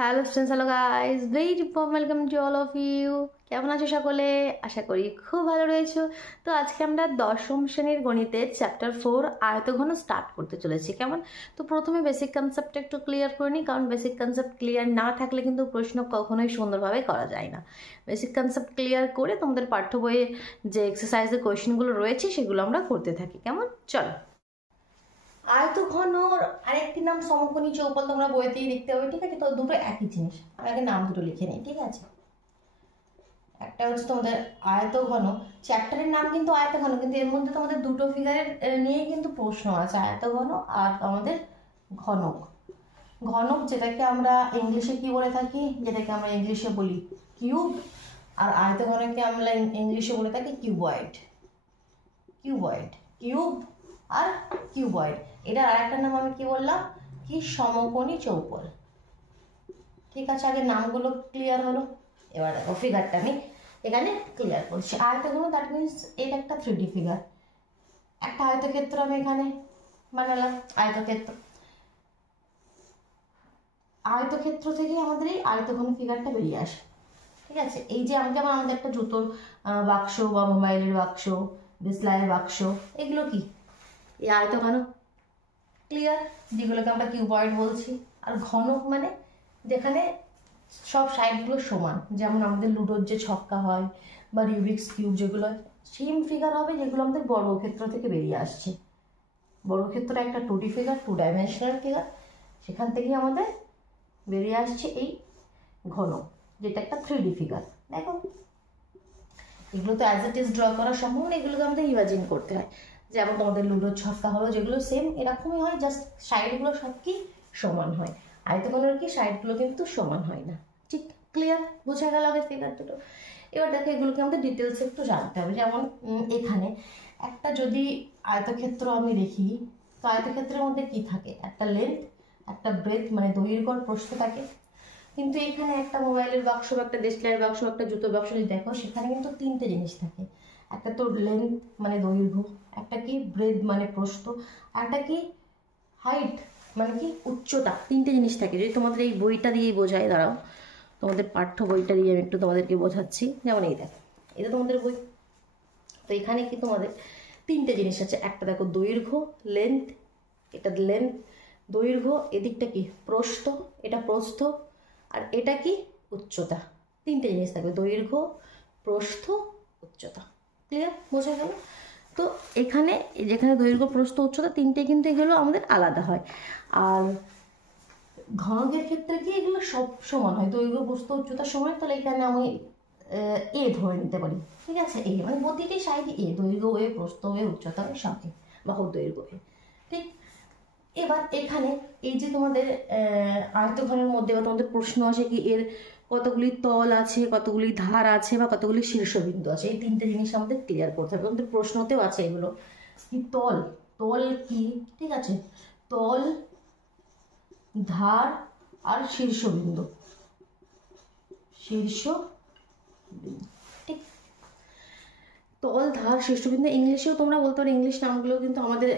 Hello students, hello guys, very welcome to all of you. কেমন আছো সকলে? আশা করি খুব ভালো রয়েছো। তো আজকে আমরা দশম শ্রেণীর গণিতের চ্যাপ্টার 4 আয়তঘন স্টার্ট করতে চলেছি। কেমন? তো প্রথমে বেসিক কনসেপ্টটা একটু ক্লিয়ার করে নিই, কারণ বেসিক কনসেপ্ট ক্লিয়ার না থাকলে কিন্তু প্রশ্ন কখনোই সুন্দরভাবে করা যায় না। বেসিক কনসেপ্ট ক্লিয়ার করে তোমাদের পাঠ্য বইয়ে যে এক্সারসাইজের কোয়েশ্চেনগুলো রয়েছে সেগুলো আমরা করতে থাকি। কেমন? চলো। আয়তঘনর আরেকটি নাম সমকোণী চৌপল, তোমরা বইতেই দেখতে পাবে। ঠিক আছে, তো দুটো একই জিনিস। আমি আগে নাম দুটো লিখে নিই। ঠিক আছে, একটা হচ্ছে তোমাদের আয়তঘন, চ্যাপ্টারের নাম কিন্তু আয়তঘন, কিন্তু এর মধ্যে তোমাদের দুটো ফিগারের নিয়ে কিন্তু প্রশ্ন আছে, আয়তঘন আর আমাদের ঘনক। ঘনক যেটাকে আমরা ইংলিশে কি বলে থাকি, যেটাকে আমরা ইংলিশে বলি কিউব, আর আয়তঘনকে আমরা ইংলিশে বলে থাকি কিউবয়েড। কিউবয়েড, কিউব আর কিউবয়েড, এটার আরেকটা নাম আমি কি বললাম, কি সমকোণী চৌপল। ঠিক আছে, আগে নামগুলো ক্লিয়ার হলো। এবার দেখো ফিগারটা আমি এখানে ক্লিয়ার করছি। আয়তঘন, দ্যাট মিনস এটা একটা 3D ফিগার। একটা আয়তক্ষেত্র আমি এখানে বানালাম, আয়তক্ষেত্র। আয়তক্ষেত্র থেকে আমাদের এই আয়তঘন ফিগারটা বেরিয়ে আসে। ঠিক আছে, এই যে যেমন আমাদের একটা জুতোর বাক্স বা মোবাইলের বাক্স, ডিসপ্লের বাক্স, এগুলো কি এই আয়তঘন। ক্লিয়ার? যেগুলোকে আমরা কিউবয়েড বলছি। আর ঘনক মানে যেখানে সব সাইডগুলো সমান, যেমন আমাদের লুডোর যে ছক্কা হয় বা রিউবিক্স কিউব, যেগুলো সেম ফিগার হবে, যেগুলো আমাদের বর্গক্ষেত্র থেকে বেরিয়ে আসছে। বর্গক্ষেত্র একটা 2D ফিগার, 2 ডাইমেনশনাল ফিগার, সেখান থেকেই আমাদের বেরিয়ে আসছে এই ঘনক, যেটা একটা 3D ফিগার। দেখো এগুলো তো অ্যাজ ইট ইজ ড্র করা সম্ভব না, এগুলোকে আমাদের ইমাজিন করতে হয়। যেমন তোমাদের লুডোর ছক্কা হলো, যেগুলো সেম এরকমই হয়, জাস্ট সাইডগুলো সব কি সমান হয়। আয়তঘনের কি সাইডগুলো কিন্তু সমান হয় না। ঠিক? ক্লিয়ার? বোঝা গেল আগে ফিগার দুটো। এবার দেখো এগুলোকে আমাদের ডিটেলসে একটু জানতে হবে। যেমন এখানে একটা যদি আয়তক্ষেত্র আমি দেখি, তো আয়তক্ষেত্রের মধ্যে কি থাকে, একটা লেন্থ, একটা ব্রেথ মানে দৈর্ঘ্য প্রস্থ থাকে। কিন্তু এখানে একটা মোবাইলের বাক্স, একটা ডিসপ্লের বাক্স, একটা জুতোর বাক্স যদি দেখো, সেখানে কিন্তু তিনটে জিনিস থাকে। একটা তো লেন্থ মানে দৈর্ঘ্য, একটা কি ব্রেথ মানে প্রস্থ, একটা কি হাইট মানে কি উচ্চতা। তিনটে জিনিস থাকে। যদি তোমাদের এই বইটা দিয়ে বোঝায়, দাঁড়াও তোমাদের পাঠ্য বইটা দিয়ে আমি একটু তোমাদেরকে বোঝাচ্ছি। যেমন এই দেখো, এটা তোমাদের বই। তো এখানে কি তোমাদের তিনটে জিনিস আছে। একটা দেখো দৈর্ঘ্য, লেন্থ, এটা লেন্থ দৈর্ঘ্য, এদিকটা কি প্রস্থ, এটা প্রস্থ, আর এটা কি উচ্চতা। তিনটে জিনিস থাকবে, দৈর্ঘ্য, প্রস্থ, উচ্চতা। ক্লিয়ার? বোঝা গেল? তো এখানে যেখানে দৈর্ঘ্য, প্রস্থ, উচ্চতা তিনটে, কিন্তু এগুলো আমাদের আলাদা হয়। আর ঘনকের ক্ষেত্রে কি এগুলো সব সমান হয়, দৈর্ঘ্য, প্রস্থ, উচ্চতা সমান। তাহলে এখানে আমি এ ধরে নিতে পারি। ঠিক আছে, এই মানে প্রতিটি সাইডে এ, দৈর্ঘ্য এ, প্রস্থ এ, উচ্চতা এ, সব এ, বাহুর দৈর্ঘ্য এ। ঠিক? এবার এখানে এই যে তোমাদের আয়তঘনের মধ্যে বা তোমাদের প্রশ্ন আসে কি এর কতগুলি তল আছে, কতগুলি ধার আছে, বা কতগুলি শীর্ষবিন্দু আছে। এই তিনটে জিনিস আমাদের ক্লিয়ার করতে হবে। তোমাদের প্রশ্নতেও আছে এগুলো কি, তল, তল কি, ঠিক আছে, তল, ধার আর শীর্ষবিন্দু। শীর্ষবিন্দু, ঠিক। তল, ধার, শীর্ষবিন্দু ইংলিশেও তোমরা বলতে পারো। ইংলিশ নামগুলো কিন্তু আমাদের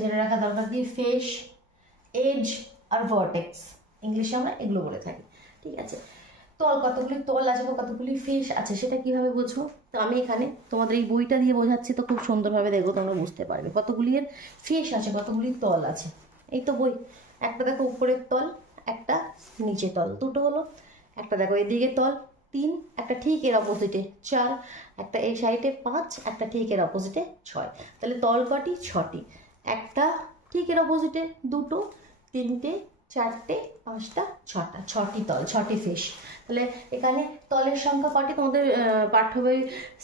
জেনে রাখা দরকার। দিয়ে ফেস, এজ আর ভার্টেক্স, ইংলিশে আমরা এগুলো বলে থাকি। ঠিক আছে, তল, কতগুলি তল আছে বা কতগুলি ফেস আছে সেটা কিভাবে বুঝবো? তো আমি এখানে তোমাদের এই বইটা দিয়ে বোঝাচ্ছি, তো খুব সুন্দরভাবে দেখো, তোমরা বুঝতে পারবে কতগুলি এর ফেস আছে, কতগুলি তল আছে। এই তো বই। একটা দেখো উপরের তল, একটা নিচে তল, দুটো হলো। একটা দেখো এদিকে তল 3, একটা ঠিক এর অপোজিটে 4, একটা এই সাইডে 5, একটা ঠিক এর অপোজিটে 6। তাহলে তল কটি? 6টি। একটা ঠিক এর অপোজিটে 2টো, 3টে, 4টে, 5টা, 6টা, 6টি তল, 6টি ফেস। তাহলে এখানে তলের সংখ্যা কটি? তোমাদের পাঠ্য বই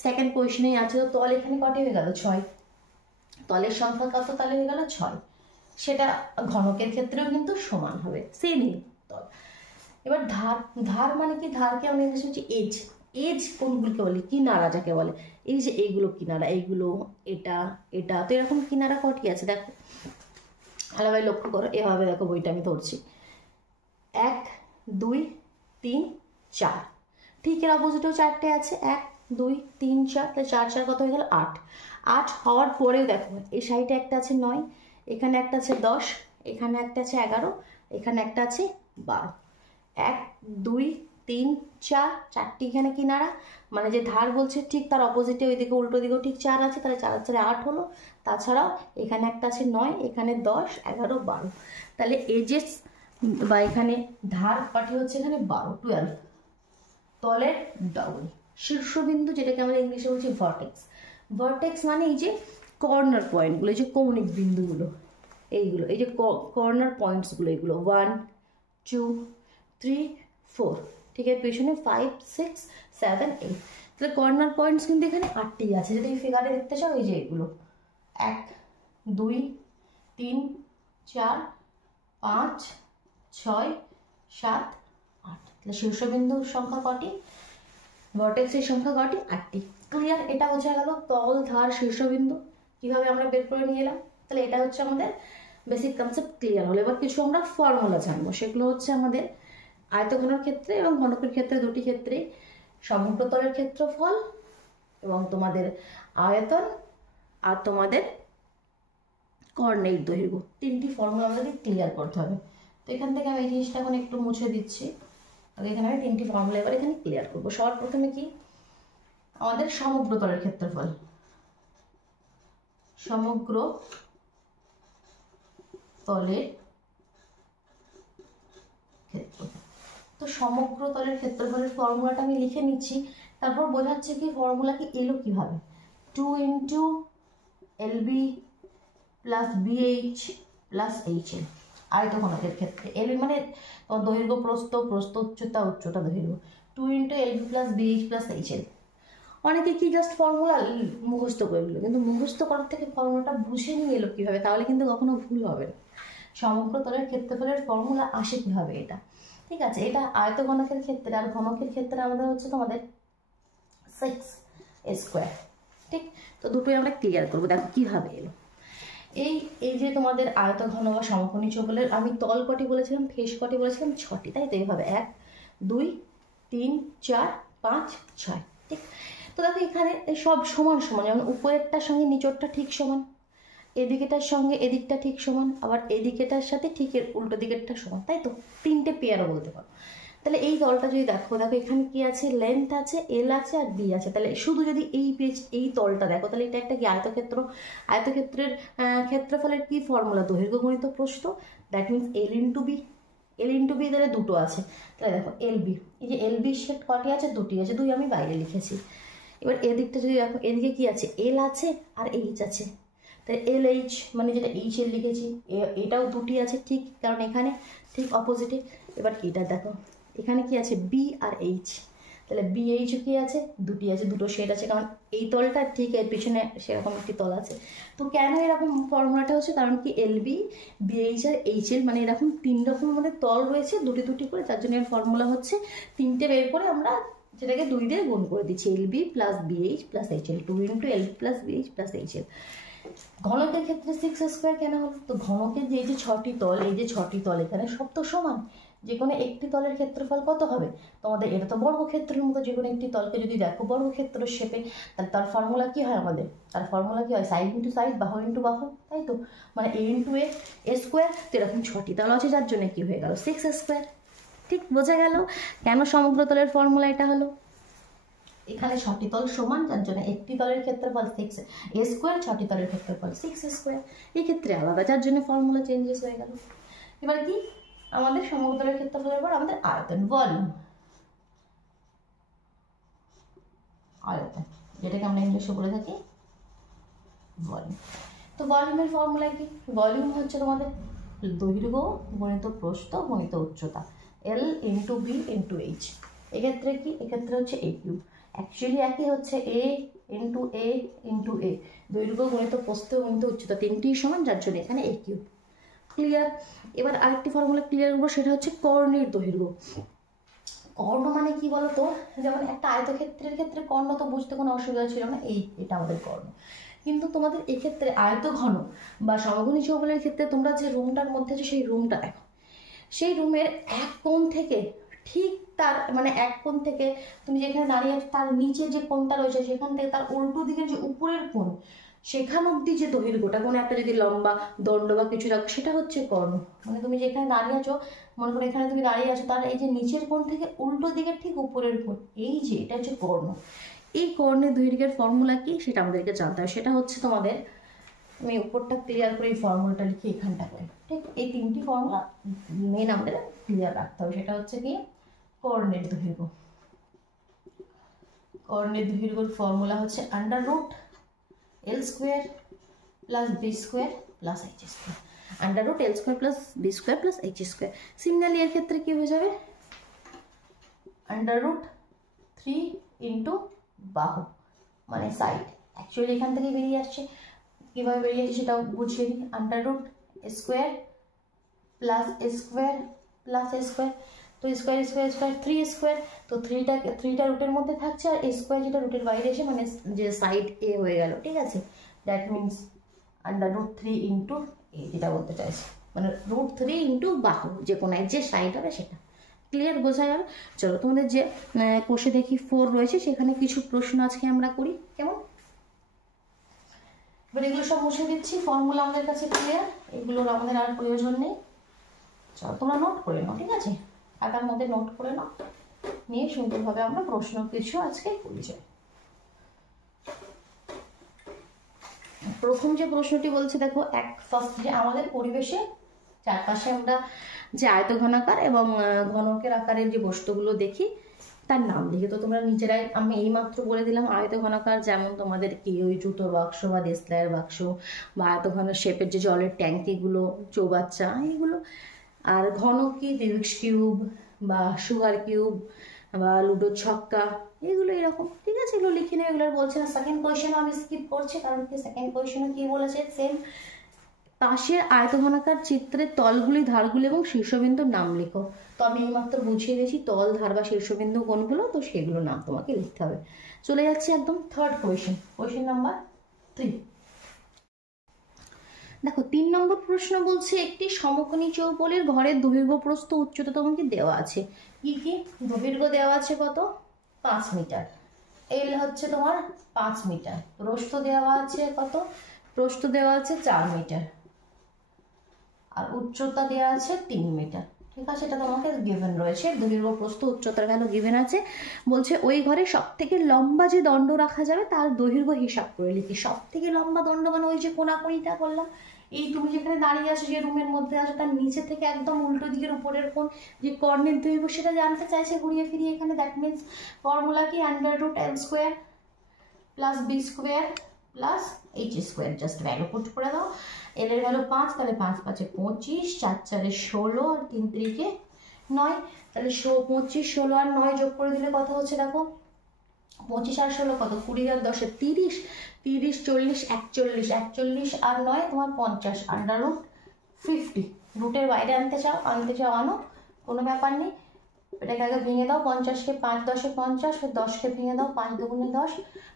সেকেন্ড কোয়েশনেই আছে। তো তল এখানে কটি হয়ে গেল? 6। তলের সংখ্যা কত? তাহলে হয়ে গেল 6। সেটা ঘনকের ক্ষেত্রেও কিন্তু সমান হবে, সেমই তল। এবার ধার, ধার মানে কি? ধারকে আমরা ইংলিশে হচ্ছে এজ। এজ কোনগুলোকে বলে? কিনারা যাকে বলে। এই যে এইগুলো কিনারা, এইগুলো, এটা, এটা, তো এরকম কিনারা কটি আছে দেখো, ভালোভাবে লক্ষ্য করো। এভাবে দেখো বইটা আমি ধরছি, 1, 2, 3, 4। ঠিক এর অপোজিটেও 4টে আছে, 1, 2, 3, 4। তাহলে 4, 4 কত হয়ে গেল? 8। 8 হওয়ার পরেও দেখো এই সাইডে একটা আছে 9, এখানে একটা আছে 10, এখানে একটা আছে 11, এখানে একটা আছে 12। 1 2 3 4, চারটি এখানে কিনারা, মানে যে ধার বলছে ঠিক তার অপোজিটে ওইদিকে উল্টো দিকেও ঠিক 4 আছে, তাহলে 4 আর 4 8 হলো। তাছাড়াও এখানে একটা আছে 9, এখানে 10 11 12, তাহলে এজেস বা এখানে ধার পাটি হচ্ছে এখানে 12 12। তলের ডবল শীর্ষবিন্দু, যেটাকে আমরা ইংলিশে বলছি ভার্টেক্স। ভার্টেক্স মানে এই যে কর্নার পয়েন্টগুলো, এই যে কৌণিক বিন্দুগুলো, এইগুলো এই যে কর্নার পয়েন্টসগুলো, এগুলো 1 2 3 4, ঠিক আছে, পেছনে 5 6 7 8, তাহলে কর্নার পয়েন্টস কিন্তু এখানে 8টি আছে। যদি ফিগারে দেখতে চাও এই যে এগুলো 1 2 3 4 5 6 7 8, তাহলে শীর্ষবিন্দুর সংখ্যা কটি, ভার্টেক্সের সংখ্যা কটি, 8টি। ক্লিয়ার? এটা হচ্ছে গেল তল ধার শীর্ষবিন্দু কিভাবে আমরা বের করে নিয়ে এলাম। তাহলে এটা হচ্ছে আমাদের বেসিক কনসেপ্ট ক্লিয়ার হলো। এবার কিছু আমরা ফর্মুলা জানবো, সেগুলো হচ্ছে আমাদের আয়তঘনের ক্ষেত্রে এবং ঘনকের ক্ষেত্রে, দুটি ক্ষেত্রেই সমগ্র তলের ক্ষেত্রফল এবং তোমাদের আয়তন আর তোমাদের কর্ণের দৈর্ঘ্য, তিনটি ফর্মুলা আমাদেরকে ক্লিয়ার করতে হবে। তো এখান থেকে আমি এই জিনিসটা এখন একটু মুছে দিচ্ছি। এখানে আমি তিনটি ফর্মুলা এবার এখানে ক্লিয়ার করবো। সবার প্রথমে কি আমাদের সমগ্র তলের ক্ষেত্রফল, সমগ্র তলের ক্ষেত্রফল। তো সমগ্র তলের ক্ষেত্রফলের ফর্মুলাটা আমি লিখে নিচ্ছি, তারপর বোঝাচ্ছে কি ফর্মুলা কি এলো কিভাবে। 2 × LB + BH + HL আয়তঘনকের ক্ষেত্রে। LB মানে দৈর্ঘ্য প্রস্থ, প্রস্থ উচ্চতা, উচ্চতা দৈর্ঘ্য। 2 × LB + BH + HL। অনেকে কি জাস্ট ফর্মুলা মুখস্থ করে দিল, কিন্তু মুখস্থ করার থেকে ফর্মুলাটা বুঝে নিয়ে এলো কিভাবে, তাহলে কিন্তু কখনো ভুল হবে না। সমগ্র তলের ক্ষেত্রফলের ফর্মুলা আসে কিভাবে এটা, ঠিক আছে। এটা আয়তঘনকের ক্ষেত্রে, আর ঘনকের ক্ষেত্রে আমাদের হচ্ছে তোমাদের 6a², ঠিক। তো দুটোই আমরা ক্লিয়ার করবো, দেখো কিভাবে এলো। এই যে তোমাদের আয়তঘন বা সমকোণী চৌকোণের আমি তল কটি বলেছিলাম, ফেস কটি বলেছিলাম, 6টি, তাই তো। এইভাবে 1 2 3 4 5 6, ঠিক। তো দেখো এখানে সব সমান সমান, যেমন উপরেরটার সঙ্গে নিচেরটা ঠিক সমান, এদিকেটার সঙ্গে এদিকটা ঠিক সমান, আবার এদিকেটার সাথে ঠিক এর উল্টো দিকেরটা সমান, তাই তো। তিনটে পেয়ারও বলতে পারো। তাহলে এই তলটা যদি দেখো, এখানে কি আছে, লেন্থ আছে, এল আছে আর বি আছে। তাহলে শুধু যদি এই তলটা দেখো, তাহলে এটা একটা কি আয়তক্ষেত্র। আয়তক্ষেত্রের ক্ষেত্রফলের কি ফর্মুলা, দৈর্ঘ্য গুণিত প্রস্থ, that means L into B. L into B তাহলে দুটো আছে, তাহলে দেখো এল বি, এই যে এল বি সেট কটি আছে, দুটি আছে, 2 আমি বাইরে লিখেছি। এবার এদিকটা যদি দেখো, এদিকে কি আছে, এল আছে আর এইচ আছে, তাহলে এল এইচ মানে যেটা এইচ এল লিখেছি, এটাও দুটি আছে, ঠিক, কারণ এখানে ঠিক অপোজিটে। এবার এটা দেখো, এখানে কি আছে, বি আর এইচ, তাহলে বি এইচও কি আছে, দুটি আছে, দুটো শেড আছে, কারণ এই তলটা ঠিক এর পিছনে সেরকম একটি তল আছে। তো কেন এরকম ফর্মুলাটা হচ্ছে, কারণ কি এল বি, বিএইচ আর এইচ এল মানে এরকম 3 রকম আমাদের তল রয়েছে, দুটি দুটি করে, তার জন্য এর ফর্মুলা হচ্ছে 3টে বের করে আমরা যেটাকে 2 দিয়ে গুণ করে দিচ্ছি, L B + B H + H L, 2 × L B + B H + H L. ঘনকের ক্ষেত্রে 6² কেন হলো, তো ঘনকের যে 6টি তল, এই যে 6টি তল এখানে সব তো সমান, যে কোনো একটি তলের ক্ষেত্রফল কত হবে তোমাদের, এটা তো বর্গক্ষেত্রের মতো, যে কোনো একটি তলকে যদি দেখো বর্গক্ষেত্র শেপে, তাহলে তার ফর্মুলা কি হয় আমাদের, তার ফর্মুলা কি হয়, সাইড ইন্টু সাইড, বাহু ইন্টু বাহু, তাই তো, মানে a × a²। তো এরকম 6টি তল আছে, যার জন্য কি হয়ে গেল 6², ঠিক। বোঝা গেল কেন সমগ্র তলের ফর্মুলা এটা হলো। এখানে 6টি তল সমান, যার জন্য একটি তলের ক্ষেত্রফল 6a², 6টি তলের ক্ষেত্রফল 6a²। এই ক্ষেত্রে আলাদা, যার জন্য ফর্মুলা চেঞ্জেস হয়ে গেল। এবার কি আমাদের সমগ্র তলের ক্ষেত্রফলের পর আমাদের আয়তন, ভলিউম, আয়তন, যেটাকে আমরা ইংলিশে বলে থাকি ভলিউম। তো ভলিউমের ফর্মুলা কি, ভলিউম হচ্ছে তোমাদের দৈর্ঘ্য গুণিত প্রস্থ গুণিত উচ্চতা, এল ইন্টু বি ইন্টু এইচ। এক্ষেত্রে কি, এক্ষেত্রে হচ্ছে এ কিউব, অ্যাকচুয়ালি একই হচ্ছে এ ইন্টু এ, দৈর্ঘ্য গুণিত প্রস্থ গুণিত উচ্চতা, তিনটিই সমান, যার জন্য এখানে এ কিউব। ক্লিয়ার? এবার আরেকটি ফর্মুলা ক্লিয়ার করবো, সেটা হচ্ছে কর্ণের দৈর্ঘ্য। কর্ণ মানে কি বলতো, যেমন একটা আয়তক্ষেত্রের ক্ষেত্রে কর্ণ তো বুঝতে কোনো অসুবিধা ছিল না, এটা আমাদের কর্ণ। কিন্তু তোমাদের এক্ষেত্রে আয়তঘন বা সমকোণী চৌকোণের ক্ষেত্রে তোমরা যে রুমটার মধ্যে আছে, সেই রুমটা দেখো, সেই রুমের এক কোণ থেকে ঠিক তার মানে এক কোণ থেকে তুমি যেখানে দাঁড়িয়ে আছো, তার নিচে যে কোণটা রয়েছে, সেখান থেকে তার উল্টো দিকে যে উপরের কোণ, সেখান অব্দি যে দৈর্ঘ্যটা, কোনো একটা যদি লম্বা দণ্ড বা কিছু রাখো, সেটা হচ্ছে কর্ণ। মানে তুমি যেখানে দাঁড়িয়ে আছো, মনে করো এখানে তুমি দাঁড়িয়ে আছো, তার এই যে নিচের কোণ থেকে উল্টো দিকের ঠিক উপরের কোণ, এই যে এটা হচ্ছে কর্ণ। এই কর্ণের দৈর্ঘ্যের ফর্মুলা কি সেটা আমাদেরকে জানতে হবে। সেটা হচ্ছে তোমাদের, আমি উপরটা ক্লিয়ার করে এই ফর্মুলাটা লিখি এখানটা করে, ঠিক। এই তিনটি ফর্মুলা মেন আমাদের ক্লিয়ার রাখতে হবে। সেটা হচ্ছে কি, কর্ণের দৈর্ঘ্য। কর্ণের দৈর্ঘ্যের ফর্মুলা হচ্ছে under root L square plus B square plus H square. Under root L square plus B square plus H square. Similarly এর ক্ষেত্রে কি হয়ে যাবে, আন্ডার রুট 3 ইন্টু বাহু মানে সাইড। অ্যাকচুয়ালি এখান থেকে বেরিয়ে আসছে, কীভাবে বেরিয়ে আসছে সেটাও বুঝিয়ে দিই। Under root square plus square plus square, তো স্কোয়ার স্কোয়ার স্কোয়ার 3 স্কোয়ার, তো থ্রিটা রুটের মধ্যে থাকছে, আর স্কোয়ার যেটা রুটের বাইরে এসে মানে যে সাইড এ হয়ে গেল, ঠিক আছে। That means under root 3 into a, যেটা বলতে চাইছি মানে রুট 3 ইন্টু বাহু, যে কোনো এক যে সাইড হবে সেটা। ক্লিয়ার, বোঝা গেল? চলো তোমাদের যে কোষে দেখি 4 রয়েছে, সেখানে কিছু প্রশ্ন আজকে আমরা করি, কেমন? এবার এগুলো সব মুছে দিচ্ছি, ফর্মুলা আমাদের কাছে ক্লিয়ার, এগুলোর আমাদের আর প্রয়োজন নেই। চলো তোমরা নোট করে নাও, ঠিক আছে, খাতার মধ্যে নোট করে নাও, নিয়ে সুন্দরভাবে আমরা প্রশ্ন কিছু আজকে করি। প্রথম যে প্রশ্নটি বলছে দেখো, ফার্স্ট যে আমাদের পরিবেশে চারপাশে আমরা যে আয়তঘনাকার এবং ঘনকের আকারের যে বস্তুগুলো দেখি তার নাম লিখে। তো তোমরা নিজেরাই, আমি এইমাত্র বলে দিলাম আয়তঘনাকার যেমন তোমাদের কি ওই জুতোর বাক্স বা দেশলাইয়ের বাক্স, বা আয়তঘন শেপের যে জলের ট্যাঙ্কিগুলো, চৌবাচ্চা, এইগুলো। আর ঘন কি রিবিক্স কিউব বা সুগার কিউব বা লুডো ছক্কা, এগুলো এরকম, ঠিক আছে, এগুলো লিখে নেবে। এগুলো বলছে না। সেকেন্ড কোয়েশ্চেনও আমি স্কিপ করছি, কারণ কি সেকেন্ড কোয়েশ্চেনও কি বলেছে, সেম পাশের আয়তঘনাকার চিত্রের তলগুলি, ধারগুলি এবং শীর্ষবিন্দুর নাম লিখো। তো আমি এইমাত্র বুঝিয়ে দিয়েছি তল, ধার বা শীর্ষবিন্দু কোনগুলো, তো সেগুলোর নাম তোমাকে লিখতে হবে। চলে যাচ্ছে একদম থার্ড কোয়েশ্চেন, কোয়েশ্চেন নাম্বার 3। দেখো 3 নম্বর প্রশ্ন বলছে, একটি সমকোণী চৌপলের ঘরের দৈর্ঘ্য প্রস্থ উচ্চতা তোমাকে দেওয়া আছে। কি কি দৈর্ঘ্য দেওয়া আছে, কত? 5 মিটার। এল হচ্ছে তোমার 5 মিটার। প্রস্থ দেওয়া আছে কত? প্রস্থ দেওয়া আছে 4 মিটার, আর উচ্চতা দেওয়া আছে 3 মিটার। ঠিক আছে, এটা তোমাকে গিভেন রয়েছে, দৈর্ঘ্য প্রস্থ উচ্চতার ভ্যালু গিভেন আছে। বলছে ওই ঘরে সব থেকে লম্বা যে দণ্ড রাখা যাবে তার দৈর্ঘ্য হিসাব করে লিখি। সব থেকে লম্বা দণ্ড মানে ওই যে কোনাকুনিটা করলাম, এই তুমি যেখানে দাঁড়িয়ে আছো, যে রুমের মধ্যে আছো, তার নিচে থেকে একদম উল্টো দিকের উপরের কোণ যে কর্ণের দৈর্ঘ্য, সেটা জানতে চাইছে ঘুরিয়ে ফিরিয়ে এখানে। দ্যাট মিনস ফর্মুলা কি, under root L square plus B square plus H square. Just value put করে দাও। এল এর ভ্যালু 5, তাহলে 5 5 25, 4 4 16, আর 3 3 9। তাহলে 25, 16 আর 9 যোগ করে দিলে কত হচ্ছে দেখো, 25 আর 16 কত, 20 আর 10 30, 30 40 41, 41 আর 9 তোমার 50, আন্ডার রুট 50। রুটের বাইরে আনতে চাও আনো, কোনো ব্যাপার নেই। এটাকে আগে ভেঙে দাও, 50কে 5 10 50, 10কে ভেঙে দাও 5 2 10,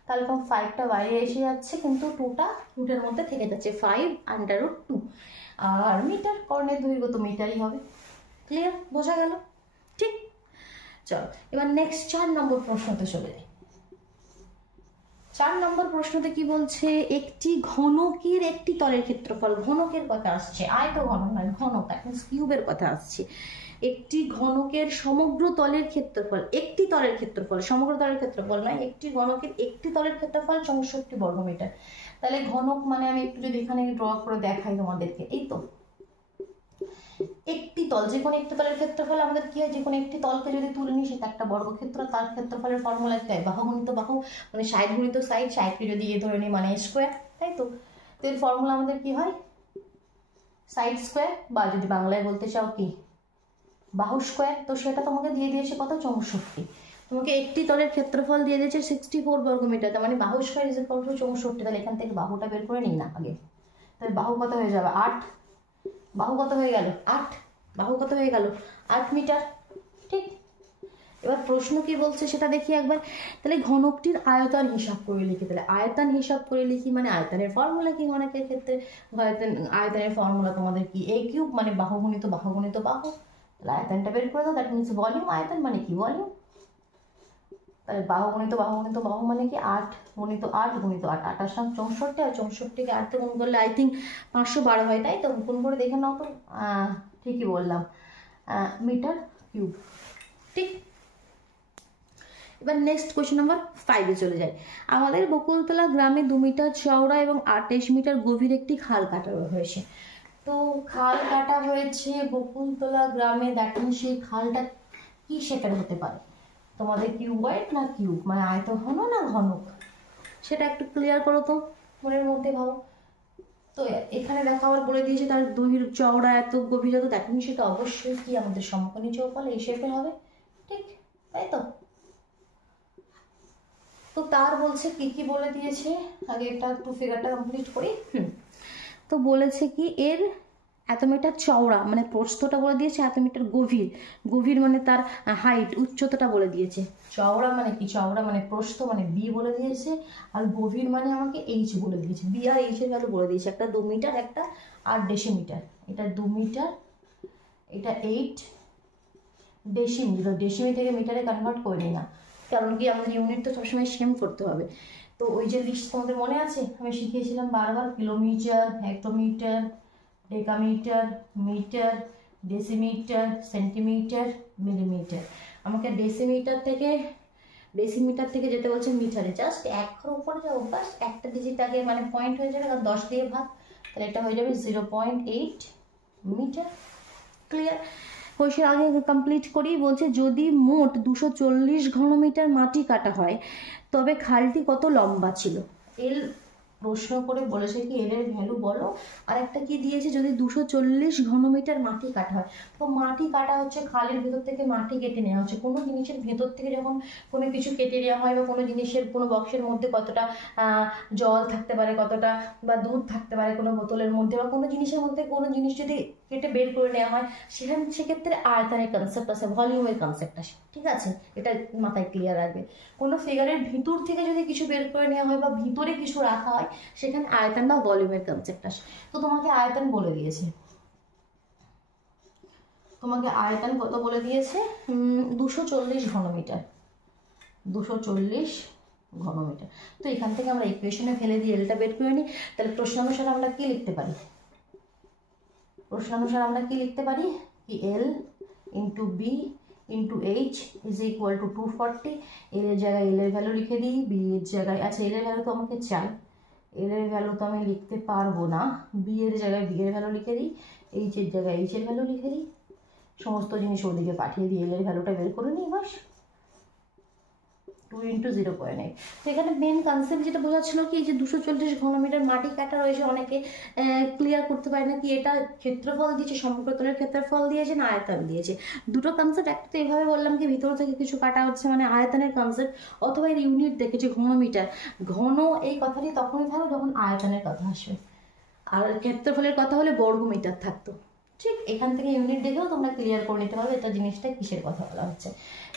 তাহলে তখন 5টা বাইরে এসে যাচ্ছে, কিন্তু 2টা রুটের মধ্যে থেকে যাচ্ছে, 5 আন্ডার রুট 2। আর মিটার, কর্ণের দৈর্ঘ্য তো মিটারই হবে। ক্লিয়ার, বোঝা গেল? ঠিক, চলো এবার নেক্সট 4 নম্বর প্রশ্নতে চলে যাই। 4 নম্বর প্রশ্নতে কি বলছে, একটি ঘনকের একটি তলের ক্ষেত্রফল, ঘনকের কথা আসছে, আয়ত ঘন নয়, ঘনক, কিউবের কথা আসছে। একটি ঘনকের সমগ্র তলের ক্ষেত্রফল, একটি তলের ক্ষেত্রফল, সমগ্র তলের ক্ষেত্রফল নয়, একটি ঘনকের একটি তলের ক্ষেত্রফল 64 বর্গমিটার। তাহলে ঘনক মানে আমি একটু যদি এখানে ড্র করে দেখাই তোমাদেরকে, এই তো একটি তল, যে কোনো একটি তলের ক্ষেত্রফল আমাদের কি হয়, যে কোনো একটি তলকে যদি তুলে নিই সেটা একটা বর্গক্ষেত্র, তার ক্ষেত্রফলের ফর্মুলা কি হয়, বাহু গুণিত বাহু, মানে সাইড গুণিত সাইড, সাইডকে যদি এ ধরে নিই মানে স্কোয়ার, তাই তো। তো এর ফর্মুলা আমাদের কি হয়, সাইড স্কোয়ার, বা যদি বাংলায় বলতে চাও কি, বাহু স্কোয়ার। তো সেটা তোমাকে দিয়ে দিয়েছে কত, 64। তোমাকে একটি তলের ক্ষেত্রফল দিয়ে দিয়েছে 64 বর্গমিটার, তার মানে বাহু স্কোয়ার ইজ ইকুয়াল টু 64। তাহলে এখান থেকে বাহুটা বের করে নিই না আগে, তাহলে বাহু কত হয়ে যাবে 8, বাহু কত হয়ে গেল 8, বাহু কত হয়ে গেল 8 মিটার। ঠিক, এবার প্রশ্ন কি বলছে সেটা দেখি একবার। তাহলে ঘনকটির আয়তন হিসাব করে লিখি। তাহলে আয়তন হিসাব করে লিখি মানে আয়তনের ফর্মুলা কি, ঘনকের ক্ষেত্রে আয়তনের ফর্মুলা তোমাদের কি, এ কিউব মানে বাহু গুণিত বাহু গুণিত বাহু। তাহলে আয়তনটা বের করে দাও, দ্যাট মিনস ভলিউম। আয়তন মানে কি, ভলিউম। তাহলে বাহু গুণিত বাহু মানে কি 8 গুণিত 8 গুণিত 8, 8 আর 64, আর 64কে 8 দিয়ে গুণ করলে আই থিঙ্ক 512 হয়, তাই তো? গুণ করে দেখে নাও তো। ঠিকই বললাম, মিটার কিউব। ঠিক, এবার নেক্সট কোয়েশ্চেন নাম্বার 5-এ চলে যায়। আমাদের বকুলতলা গ্রামে 2 মিটার চওড়া এবং 28 মিটার গভীর একটি খাল কাটা হয়েছে। তো খাল কাটা হয়েছে বকুলতলা গ্রামে, দেখেন সেই খালটা কি শেপের হতে পারে? তোমাদের কিউবয়েড না কিউব, মানে আয়তঘন না ঘনক, সেটা একটু ক্লিয়ার করো তো মনের মধ্যে ভাবো। তো এখানে দেখা আবার বলে দিয়েছে তার দৈর্ঘ্য চওড়া এত গভীর এত, দেখেন সেটা অবশ্যই কি আমাদের সমকোণী চৌকোণ এই শেপের হবে, ঠিক তাই তো? তো তার বলছে কি কি বলে দিয়েছে, আগে এটা একটু ফিগারটা কমপ্লিট করি। তো বলেছে কি এর এত মিটার চওড়া মানে প্রস্থটা বলে দিয়েছে, এত মিটার গভীর, গভীর মানে তার হাইট উচ্চতাটা বলে দিয়েছে। চওড়া মানে কি? চওড়া মানে প্রস্থ মানে বি বলে দিয়েছে, আর গভীর মানে আমাকে এইচ বলে দিয়েছে। বি আর এইচ এর ভ্যালু বলে দিয়েছে, একটা 2 মিটার একটা 8 ডেসিমিটার। এটা 2 মিটার, এটা 8 ডেসিমিটার। ডেসিমি থেকে মিটারে কনভার্ট করে নিই না, কারণ কি আমাদের ইউনিট তো সবসময় সেম করতে হবে। তো ওই যে লিস্ট তোমাদের মনে আছে আমি শিখিয়েছিলাম বারবার, kilometre, hectometre, decametre, metre, decimetre, centimetre, millimetre. আমাকে ডেসিমিটার থেকে যেতে বলছে মিটারে, জাস্ট 1 ঘর উপরে যাবো, বাস একটা ডিজিট আগে মানে পয়েন্ট হয়ে যাবে, কারণ 10 দিয়ে ভাগ, তাহলে এটা হয়ে যাবে 0.8 মিটার। ক্লিয়ার? কোয়েশ্চেন আগে কমপ্লিট করি। বলছে যদি মোট 240 ঘনমিটার মাটি কাটা হয় তবে খালটি কত লম্বা ছিল? এল প্রশ্ন করে বলেছে কি এল এর ভ্যালু বলো, আর একটা কি দিয়েছে যদি 240 ঘনমিটার মাটি কাটা হয়। তো মাটি কাটা হচ্ছে খালের ভেতর থেকে মাটি কেটে নেওয়া হচ্ছে। কোনো জিনিসের ভেতর থেকে যখন কোনো কিছু কেটে নেওয়া হয়, বা কোনো জিনিসের কোনো বক্সের মধ্যে কতটা জল থাকতে পারে, কতটা বা দুধ থাকতে পারে কোনো বোতলের মধ্যে, বা কোনো জিনিসের মধ্যে কোনো জিনিস যদি কেটে বের করে নেওয়া হয়, সেক্ষেত্রে আয়তনের কনসেপ্ট আসে, ভলিউমের কনসেপ্ট আসে। ঠিক আছে, এটা মাথায় ক্লিয়ার রাখবে। কোনো ফিগারের ভিতর থেকে যদি কিছু বের করে নেওয়া হয় বা ভিতরে কিছু রাখা হয়, সেখানে আয়তন বা ভলিউমের কনসেপ্ট আসে। তো তোমাকে আয়তন বলে দিয়েছে, তোমাকে আয়তন কত বলে দিয়েছে? 240 ঘনমিটার, 240 ঘনমিটার। তো এখান থেকে আমরা ইকুয়েশনে ফেলে দিয়ে এলটা বের করে নিই। তাহলে প্রশ্নানুসারে আমরা কি লিখতে পারি? প্রশ্নানুসারে আমরা কি লিখতে পারি? কি L into B into H is equal to 240। L এর জায়গায় এল এর ভ্যালু লিখে দিই, বি এর জায়গায়, আচ্ছা এল এর ভ্যালু তো আমাকে চাই, এল এর ভ্যালু তো আমি লিখতে পারবো না, বি এর জায়গায় বি এর ভ্যালু লিখে দিই, এইচ এর জায়গায় এইচ এর ভ্যালু লিখে দিই, সমস্ত জিনিস ওদিকে পাঠিয়ে দিই, এল এর ভ্যালুটা বের করে নিই, বাস 2 × 0.8। তো এখানে মেন কনসেপ্ট যেটা বোঝাচ্ছিল কি, যে 240 ঘনমিটার মাটি কাটা রয়েছে, অনেকে ক্লিয়ার করতে পারে না কি এটা ক্ষেত্রফল দিয়েছে, সমগ্রতলের ক্ষেত্রফল দিয়েছে না আয়তন দিয়েছে। দুটো কনসেপ্ট, একটা তো এইভাবে বললাম কি ভিতর থেকে কিছু কাটা হচ্ছে মানে আয়তনের কনসেপ্ট, অথবা এর ইউনিট দেখেছে ঘনমিটার। ঘন এই কথাটি তখনই থাকবে যখন আয়তনের কথা আসবে, আর ক্ষেত্রফলের কথা হলে বর্গমিটার থাকতো। ঠিক, এখান থেকে ইউনিট দেখেও তোমরা ক্লিয়ার করে নিতে পারবে এটা জিনিসটা কিসের কথা বলা হচ্ছে।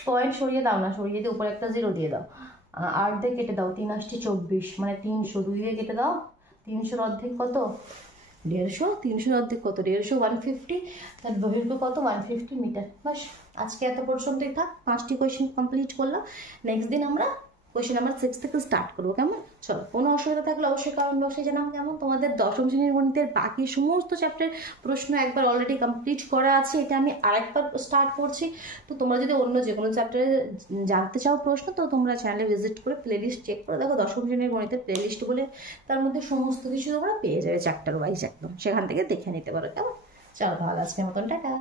পয়েন্ট সরিয়ে দাও না, সরিয়ে দিয়ে উপরে একটা 0 দিয়ে দাও, 8 দিয়ে কেটে দাও, 3 × 8 = 24, মানে 300, 2 দিয়ে কেটে দাও, 300 অর্ধেক কত? 150, 300 অর্ধেক কত? 150, 150, তার দৈর্ঘ্য কত? 150 মিটার। বাস, আজকে এত পর্যন্তই থাক, 5টি কোয়েশ্চেন কমপ্লিট করলাম। নেক্সট দিন আমরা কোয়েশ্চেন নাম্বার 6 থেকে স্টার্ট করবো, কেমন? চলো, কোনো অসুবিধা থাকলে অবশ্যই কমেন্ট বক্সে জানাও কেমন। তোমাদের 10ম শ্রেণীর গণিতের বাকি সমস্ত চ্যাপ্টারের প্রশ্ন একবার অলরেডি কমপ্লিট করা আছে, এটা আমি আরেকবার স্টার্ট করছি। তো তোমরা যদি অন্য যে কোনো চ্যাপ্টারে জানতে চাও প্রশ্ন, তো তোমরা চ্যানেলে ভিজিট করে প্লেলিস্ট চেক করে দেখো, 10ম শ্রেণীর গণিতের প্লেলিস্ট বলে তার মধ্যে সমস্ত কিছু তোমরা পেয়ে যাবে চ্যাপ্টার ওয়াইজ, একদম সেখান থেকে দেখে নিতে পারো, কেমন? চলো তাহলে আজকের মতন টাটা।